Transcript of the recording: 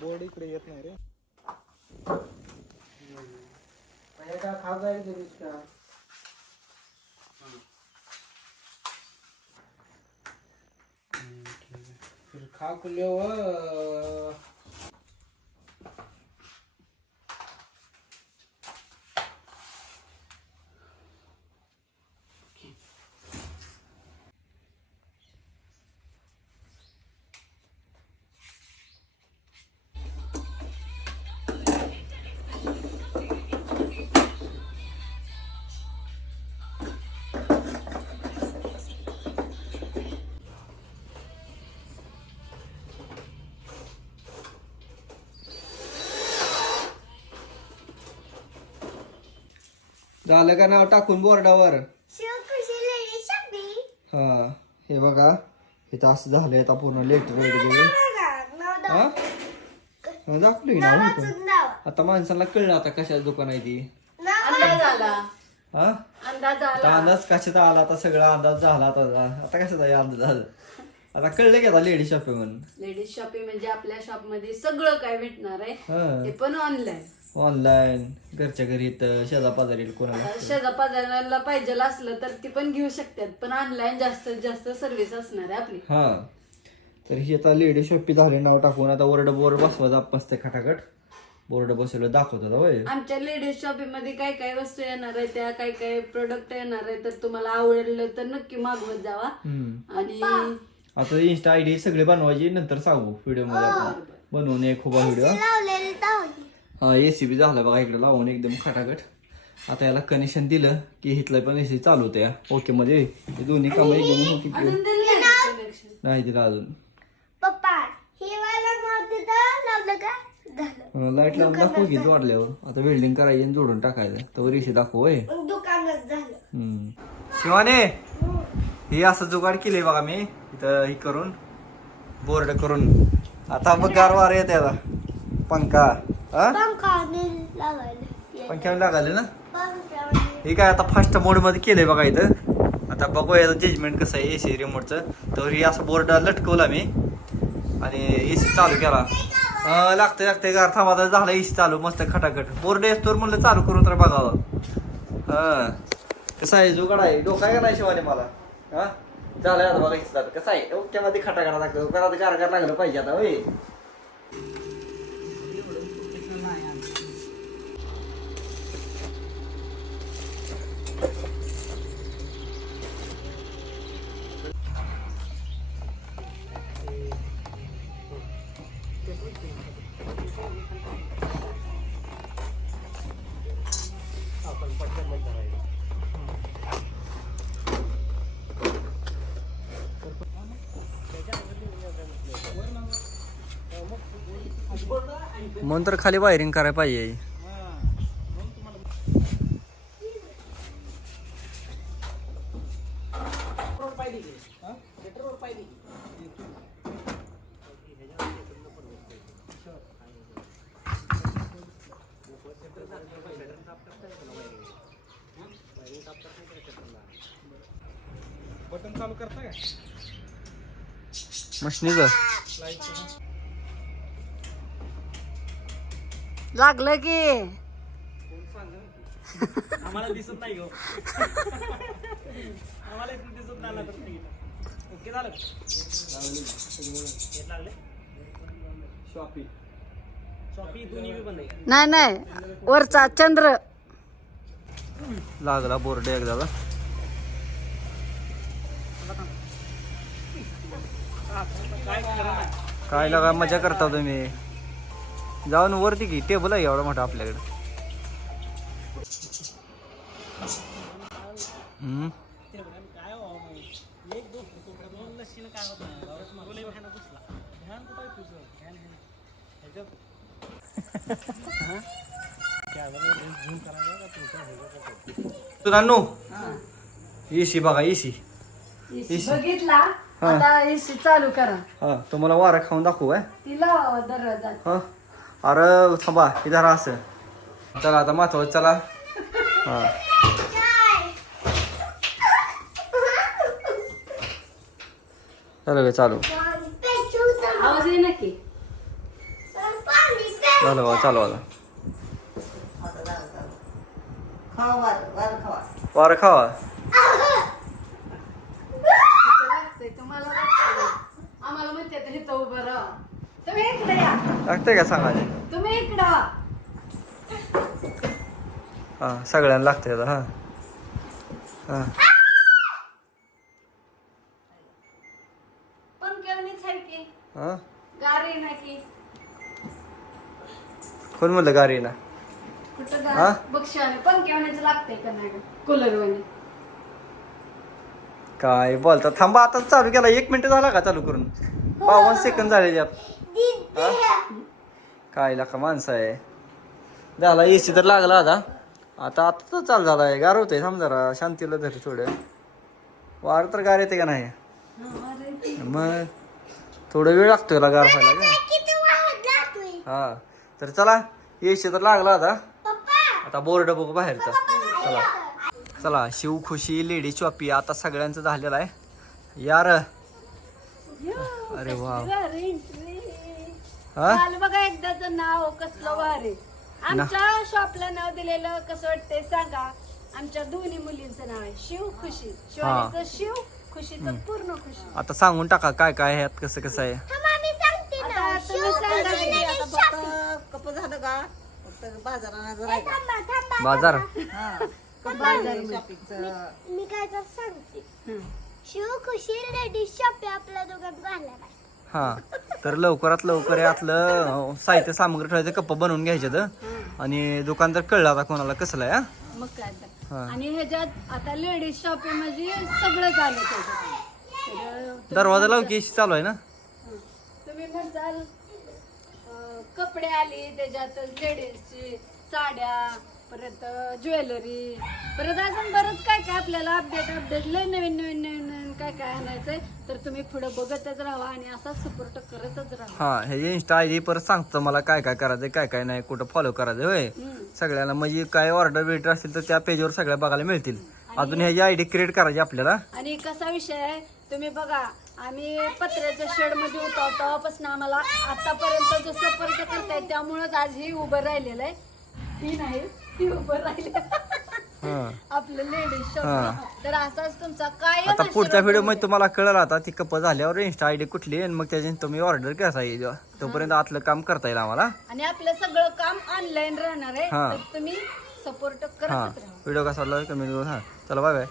Board इकडे येत नाही रे। का खाऊ काय तरीच का फिर खा को व झालं का नाव टाकून बोर्डावर? हा हे बघा. इथं असं झालंय आता पूर्ण लेटर वगैरे हा? हा, दाखवली की नाव इथं. आता माणसाला कळलं आता कशाच दुकान आहे ती. अंदाज आला. हा? अंदाज आता आला अंदाज कशाचा आला? आता सगळा अंदाज झाला आता. आता कशाचा आहे अंदाज झाला? आता कळलं की आता लेडी शॉपिंग म्हणून. लेडीज शॉपिंग म्हणजे आपल्या शॉपमध्ये सगळं काय भेटणार आहे? हा. ते पण ऑनलाईन ऑनलाईन घरच्या घरी इथं शेजा पाजारी कोणाला शेजा पाजाराला पाहिजे असलं तर ती पण घेऊ शकतात पण ऑनलाईन जास्तीत जास्त सर्व्हिस असणार आहे आपली. हा. तर ही आता लेडी शॉपी झाले नाव टाकून आता ओरड बोर्ड बसवायचा मस्त खटाखट. बोर्ड बसवलं दाखवतात होय. आमच्या लेडीज शॉपिंगमध्ये काय काय वस्तू येणार आहे त्या काय काय प्रोडक्ट येणार आहे तर तुम्हाला आवडलं तर नक्की मागवत जावा. आणि आता इन्स्टा आयडी सगळे बनवायची नंतर सांगू व्हिडिओमध्ये आपण. बनवून एक खूप व्हिडिओ हा एसी बी झाला बघा इकडे लावून एकदम खटाखट. आता याला कनेक्शन दिलं की इथलं पण एसी चालू होते ओके मध्ये हे दोन्ही कामं एकदम होती. नाही दिलं अजून. पप्पा हे वाला मग तिथं लावलं का? झालं. लाइट लावून दाखवू की जोडल्यावर. आता वेल्डिंग करायची आणि जोडून टाकायचं. तर एसी दाखव होय. मग दुकानात झालं. हम्म. शिवाने हे असं जुगाड केले बघा मी. इथं हे करून बोर्ड करून. आता बघ गार वार येते आता. पंखा. हा? पंख्यावर लागाले ना? हे काय आता फास्ट मोडमध्ये केलंय बघा इथं. आता बघूया जजमेंट कसं आहे एसी रिमोटचं तर हे असं बोर्ड लटकवला मी आणि एसी चालू केला. लागतंय लागतंय. गार थांबा झालं एसी चालू. मस्त खटाखट. बोर्ड येतोर म्हणलं चालू करून तर बघावं हा. कसं आहे? जुगाड आहे. डोका का नाही शिवाने मला? हा? झालं आता बघा कसं आहे? ओके मध्ये खटाखटा लागतो गार गार लागलं पाहिजे आता होय. म्हणून तर खाली वायरिंग करायला पाहिजे. बटन चालू करता का मशनीचं. लागलं की. आम्हाला दिसत नाही हो आम्हाला इकडे दिसत नाही ना तर ओके झालं? येत लागले? शॉपी शॉपी दोन्ही बी बंद आहे नाही नाही. वरचा चंद्र. लागला बोर्ड एकदा काय लगा मजा करता तुम्ही. जाऊन वरती की टेबल आहे एवढा मोठा आपल्याकडे. तुझा काय एसी बघा एसी बघितला? आता एसी चालू करा. हा तुम्हाला वारा खाऊन दाखवू काय तिला दरवाजा हा. अरे थांबा इधर असं. चला आता महत्वाचं चला. हा. चला बे, चालू. आवाज ये नक्की पप्पा झालं बा चालू आता. वारं खावा इथं लागतंय, तुम्हाला लागतंय. आम्हाला म्हणते आता इथं उभं राहा तुम्ही इकडे या. लागतंय का सांगा? तुम्ही इकडं. हा सगळ्यांना लागतंय आता हा. हा. पण केवणीच आहे की हा? गारी ना की कोण म्हणलं कुठं हा? गार बक्षाने पण केवण्याचं लागतंय का नाही? कूलर वाणी काय बोलता थांबा आता चालू केला. एक मिनिट झाला का चालू करून? बावन्न सेकंद झाले त्यात हा? काय लाका माणसं आहे? झाला एसी तर लागला आता. आता आता तर चालू झाला आहे. गार होतंय थांब जरा. शांतीला धर थोडं. वार तर गार येते का नाही? मग थोडं वेळ लागतोय याला गार व्हायला का? हा. तर चला एसी तर लागला आता. आता बोर्ड बघू बाहेरचा चला. चला शिव खुशी लेडी शॉपी. आता सगळ्यांचं झालेलं आहे. यार. अरे वा. हा? काल बघा एकदाच नाव कसलं वारे आमच्या शॉपला नाव दिलेलं कसं वाटतंय सांगा. आमच्या दोन्ही मुलींचं नाव आहे. शिव खुशी. शिवानीचं शिव खुशीचं पूर्ण खुशी. आता सांगून टाका काय काय आहे यात कसं कसं आहे. थांबा मी सांगते ना. आता तुम्ही सांगा की आता फक्त कप झालं का? फक्त बाजाराला जर आहे का थांबा थांबा. बाजार. हा. मी काय तर सांगते. शिव खुशी लेडीज शॉप आपल्या दोघात घालणार आहे हा. तर लवकरात लवकर अं, साहित्य सामग्री ठेवायचं कप्पा बनवून घ्यायचे आणि दुकानदार कळलं आता कोणाला कसलं आहे हा? मग काय तर. हा. आणि ह्याच्यात आता लेडीज शॉपिंग म्हणजे सगळं झालं त्याच्यात. तर दरवाजा लाव की AC चालू आहे ना? तुम्ही म्हणताल अं, कपडे आले त्याच्यात लेडीजची साड्या परत ज्वेलरी. परत अजून बरंच काय काय आपल्याला अपडेट अपडेट लय नवीन नवीन नवीन नवीन आणायचंय तर तुम्ही पुढे बघतच राहा आणि असा सपोर्ट करतच राहा. हा हे इंस्टा आय डी परत सांगतो मला काय काय करायचं काय काय नाही कुठं फॉलो करायचं होय. हम्म. सगळ्याला म्हणजे काय ऑर्डर बिर्डर असतील तर त्या पेजवर सगळ्या बघायला मिळतील. अजून ह्याची आय डी क्रिएट करायची आपल्याला. आणि कसा विषय आहे तुम्ही बघा आम्ही पत्र्याच्या शेडमध्ये होतो तेव्हापासून आम्हाला आतापर्यंत जो सपोर्ट करताय त्यामुळेच आज ही उभं राहिलेलं आहे. ही नाही ती उभं राहिले हा आपलं लेडीज. तर असाच तुमचा काय आता पुढच्या व्हिडिओमध्ये तुम्हाला कळलं आता ती कप झाल्यावर इंस्टा आय डी कुठली आणि मग त्याची तुम्ही ऑर्डर कसा येईल. तोपर्यंत आतलं काम करता येईल आम्हाला. आणि आपलं सगळं काम ऑनलाईन राहणार आहे. तर तुम्ही सपोर्ट हा. राहा. व्हिडिओ कसा वाटला कमेंट करून हा चला बाय बाय